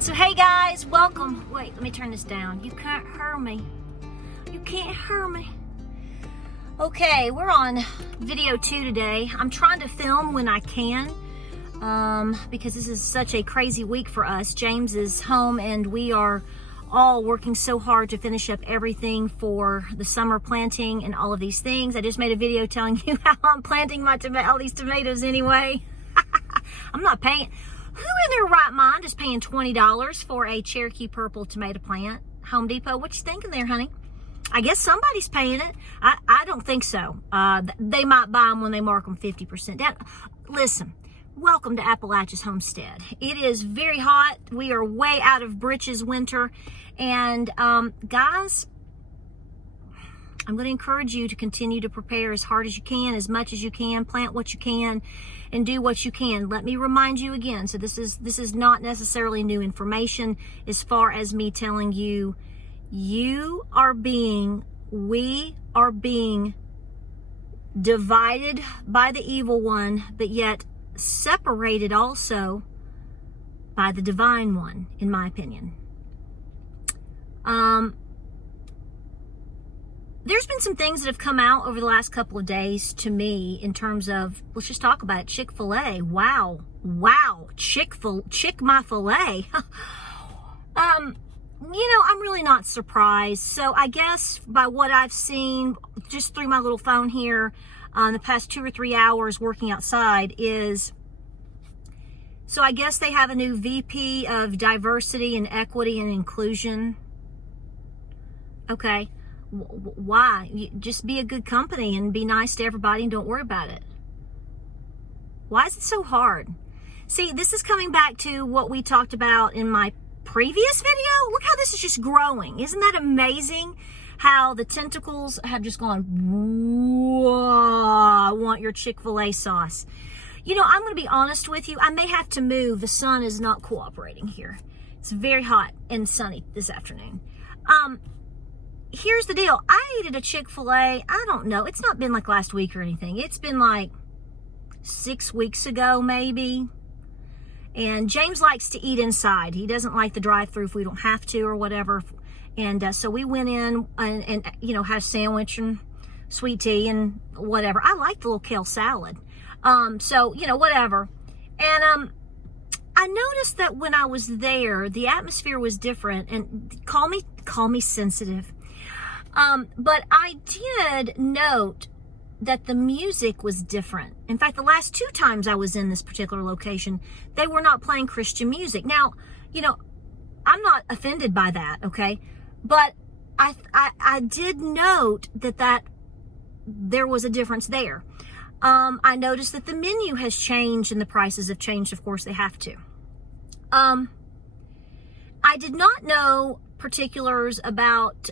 So hey guys, welcome. Wait, let me turn this down. You can't hear me. You can't hear me. Okay, we're on video 2 today. I'm trying to film when I can because this is such a crazy week for us. James is home and we are all working so hard to finish up everything for the summer planting and all of these things. I just made a video telling you how I'm planting my all these tomatoes anyway. I'm not paying. Who in their right mind is paying $20 for a Cherokee purple tomato plant? Home Depot, what you thinking there, honey? I guess somebody's paying it. I don't think so. They might buy them when they mark them 50% down. Listen, welcome to Appalachia's Homestead. It is very hot. We are way out of britches winter. And guys, I'm going to encourage you to continue to prepare as hard as you can, as much as you can, plant what you can, and do what you can. Let me remind you again. So this is not necessarily new information as far as me telling you, we are being divided by the evil one, but yet separated also by the divine one, in my opinion. There's been some things that have come out over the last couple of days to me in terms of, let's just talk about it. Chick-fil-A. Wow. Chick-my-fil-A. You know, I'm really not surprised. So I guess by what I've seen just through my little phone here in the past 2 or 3 hours working outside is, so I guess they have a new VP of diversity and equity and inclusion. Okay. Why? Just be a good company and be nice to everybody and don't worry about it. Why is it so hard? See, this is coming back to what we talked about in my previous video. Look how this is just growing. Isn't that amazing? How the tentacles have just gone, whoa, I want your Chick-fil-A sauce. You know, I'm going to be honest with you. I may have to move. The sun is not cooperating here. It's very hot and sunny this afternoon. Here's the deal. I ate at a Chick-fil-A, I don't know, it's not been like last week or anything. It's been like 6 weeks ago, maybe. And James likes to eat inside. He doesn't like the drive-thru if we don't have to or whatever. And so we went in and you know, had a sandwich and sweet tea and whatever. I like the little kale salad. So, you know, whatever. And I noticed that when I was there, the atmosphere was different. And call me sensitive. But I did note that the music was different. In fact, the last 2 times I was in this particular location, they were not playing Christian music. Now, you know, I'm not offended by that, okay? But I did note that there was a difference there. I noticed that the menu has changed and the prices have changed. Of course, they have to. I did not know particulars about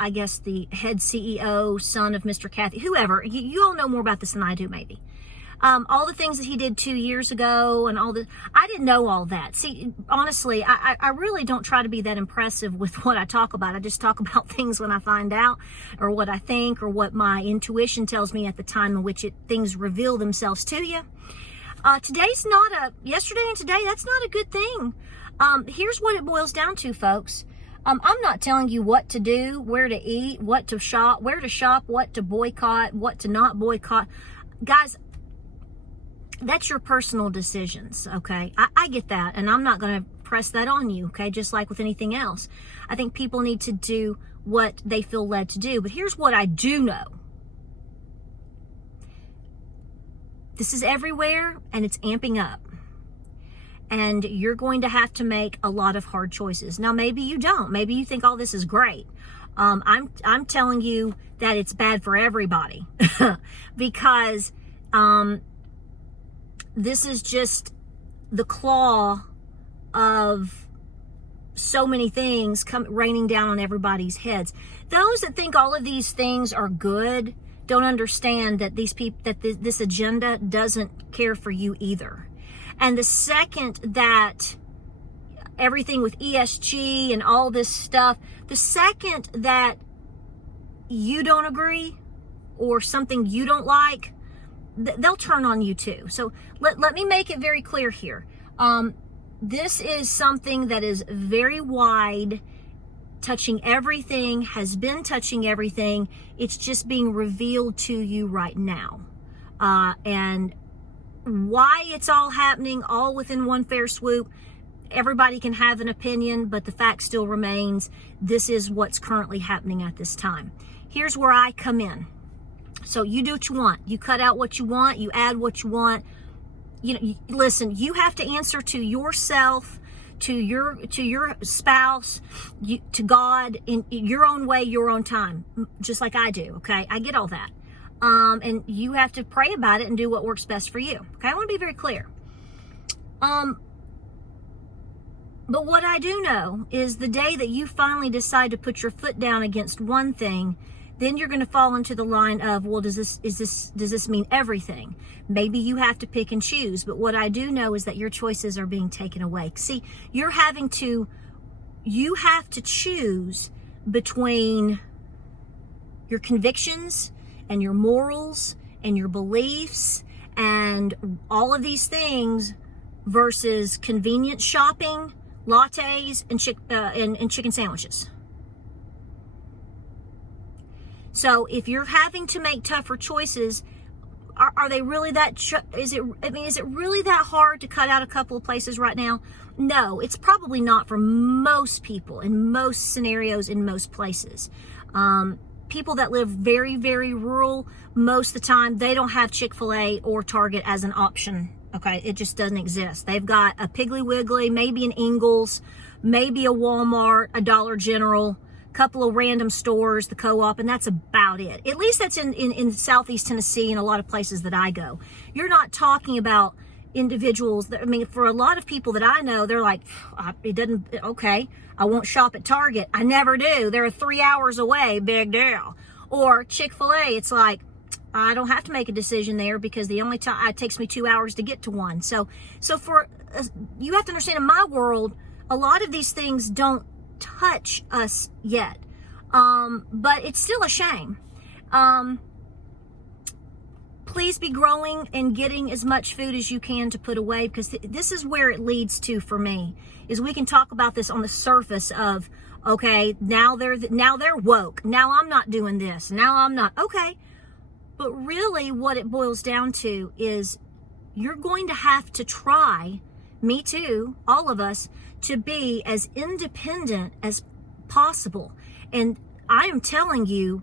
I guess the head CEO, son of Mr. Kathy, whoever. You all know more about this than I do, maybe. All the things that he did 2 years ago and all the, I didn't know all that. See, honestly, I really don't try to be that impressive with what I talk about. I just talk about things when I find out or what I think or what my intuition tells me at the time in which things reveal themselves to you. Today's not yesterday and today, that's not a good thing. Here's what it boils down to, folks. I'm not telling you what to do, where to eat, what to shop, where to shop, what to boycott, what to not boycott. Guys, that's your personal decisions, okay? I get that, and I'm not going to press that on you, okay? Just like with anything else. I think people need to do what they feel led to do. But here's what I do know. This is everywhere, and it's amping up. And you're going to have to make a lot of hard choices. Now, maybe you don't. Maybe you think all this is great. I'm telling you that it's bad for everybody because this is just the claw of so many things raining down on everybody's heads. Those that think all of these things are good don't understand that these people, that this agenda doesn't care for you either. And the second that everything with ESG and all this stuff, the second that you don't agree or something you don't like, they'll turn on you too. So let me make it very clear here. This is something that is very wide, touching everything, has been touching everything. It's just being revealed to you right now. And why it's all happening all within one fair swoop, everybody can have an opinion, but the fact still remains, this is what's currently happening at this time. Here's where I come in. So you do what you want. You cut out what you want. You add what you want. Listen, you have to answer to yourself, to your spouse, to God, in your own way, your own time, just like I do. Okay, I get all that. And you have to pray about it and do what works best for you. Okay, I want to be very clear. But what I do know is the day that you finally decide to put your foot down against one thing, then you're going to fall into the line of, well, does this mean everything? Maybe you have to pick and choose. But what I do know is that your choices are being taken away. See, you have to choose between your convictions and your morals and your beliefs and all of these things versus convenience shopping, lattes, and chicken sandwiches. So if you're having to make tougher choices, are they really that, is it really that hard to cut out a couple of places right now? No, it's probably not for most people in most scenarios in most places. People that live very, very rural, most of the time, they don't have Chick-fil-A or Target as an option. Okay, it just doesn't exist. They've got a Piggly Wiggly, maybe an Ingles, maybe a Walmart, a Dollar General, couple of random stores, the Co-op, and that's about it. At least that's in Southeast Tennessee and a lot of places that I go. You're not talking about individuals that, for a lot of people that I know, they're like, okay, I won't shop at Target. I never do. They're 3 hours away, big deal. Or Chick-fil-A, it's like, I don't have to make a decision there because the only time it takes me 2 hours to get to one. So you have to understand, in my world, a lot of these things don't touch us yet, but it's still a shame. Please be growing and getting as much food as you can to put away, because this is where it leads to, for me, is we can talk about this on the surface of, okay, now they're woke, now I'm not doing this, now I'm not, okay, but really what it boils down to is you're going to have to try, me too, all of us, to be as independent as possible. And I am telling you,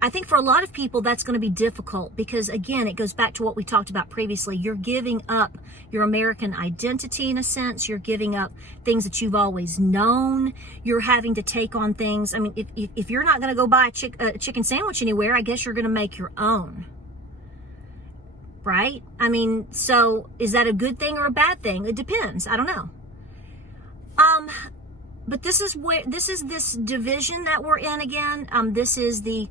I think for a lot of people that's going to be difficult because, again, it goes back to what we talked about previously. You're giving up your American identity in a sense. You're giving up things that you've always known. You're having to take on things. I mean, if you're not going to go buy a chicken sandwich anywhere, I guess you're going to make your own. Right? I mean, so is that a good thing or a bad thing? It depends. I don't know. But this is this division that we're in again. This is the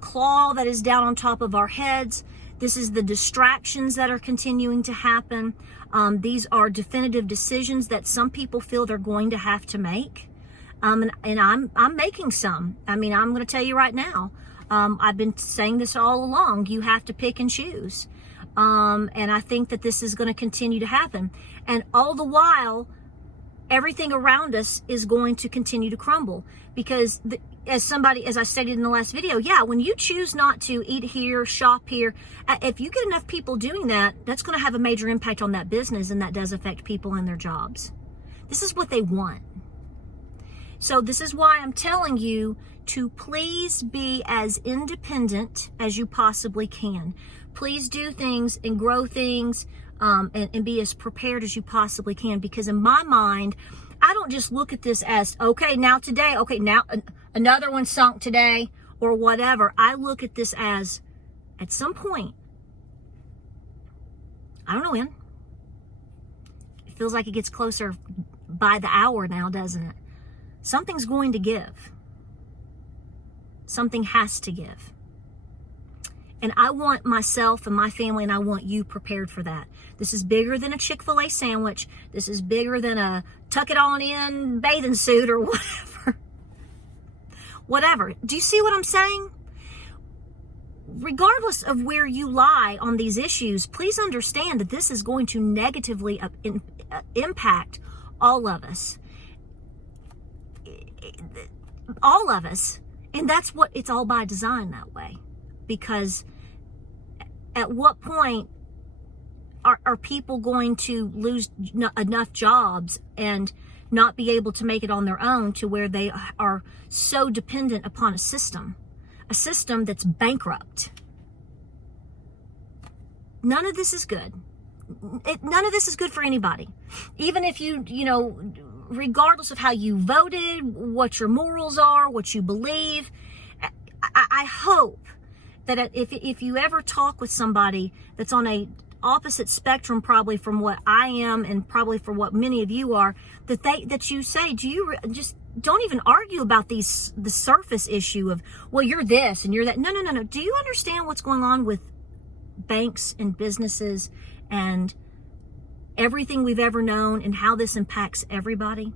claw that is down on top of our heads. This is the distractions that are continuing to happen. These are definitive decisions that some people feel they're going to have to make. And I'm making some. I mean, I'm going to tell you right now. I've been saying this all along. You have to pick and choose. And I think that this is going to continue to happen. And all the while, everything around us is going to continue to crumble. Because as I stated in the last video, yeah, when you choose not to eat here, shop here, if you get enough people doing that, that's going to have a major impact on that business, and that does affect people and their jobs. This is what they want. So this is why I'm telling you to please be as independent as you possibly can. Please do things and grow things and be as prepared as you possibly can. Because in my mind, I don't just look at this as, okay, now today, okay, now another one sunk today or whatever. I look at this as, at some point, I don't know when. It feels like it gets closer by the hour now, doesn't it? Something's going to give. Something has to give. And I want myself and my family and I want you prepared for that. This is bigger than a Chick-fil-A sandwich. This is bigger than a tuck it on in bathing suit or whatever. Whatever. Do you see what I'm saying? regardless of where you lie on these issues, please understand that this is going to negatively impact all of us. All of us. And that's what, it's all by design that way. Because at what point are people going to lose enough jobs and not be able to make it on their own to where they are so dependent upon a system that's bankrupt? None of this is good. None of this is good for anybody. Even if you know, regardless of how you voted, what your morals are, what you believe, I hope that if you ever talk with somebody that's on a opposite spectrum probably from what I am and probably for what many of you are, that you say, do you just don't even argue about the surface issue of, well, you're this and you're that. No. Do you understand what's going on with banks and businesses and everything we've ever known and how this impacts everybody?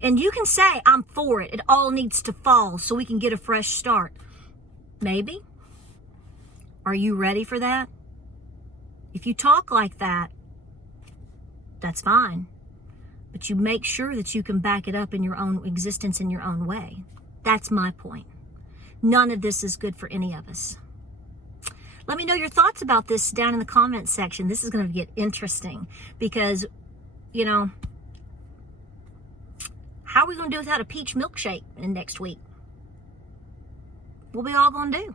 And you can say, I'm for it. It all needs to fall so we can get a fresh start. Maybe. Are you ready for that? If you talk like that, that's fine. But you make sure that you can back it up in your own existence in your own way. That's my point. None of this is good for any of us. Let me know your thoughts about this down in the comments section. This is going to get interesting because, you know, how are we going to do without a peach milkshake in next week? What we all going to do?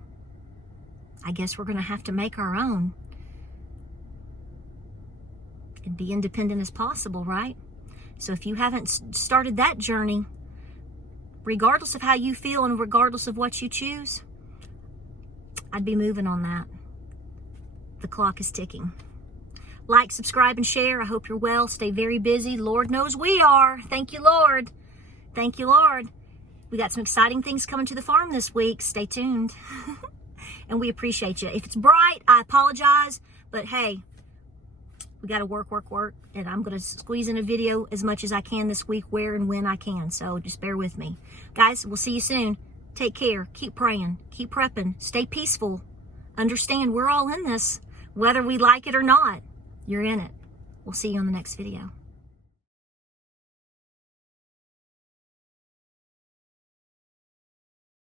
I guess we're going to have to make our own and be independent as possible, right? So if you haven't started that journey, regardless of how you feel and regardless of what you choose, I'd be moving on that. The clock is ticking. Like, subscribe, and share. I hope you're well. Stay very busy. Lord knows we are. Thank you, Lord. Thank you, Lord. We got some exciting things coming to the farm this week. Stay tuned. And we appreciate you. If it's bright, I apologize. But hey, we got to work. And I'm going to squeeze in a video as much as I can this week, where and when I can. So just bear with me. Guys, we'll see you soon. Take care. Keep praying. Keep prepping. Stay peaceful. Understand we're all in this. Whether we like it or not, you're in it. We'll see you on the next video.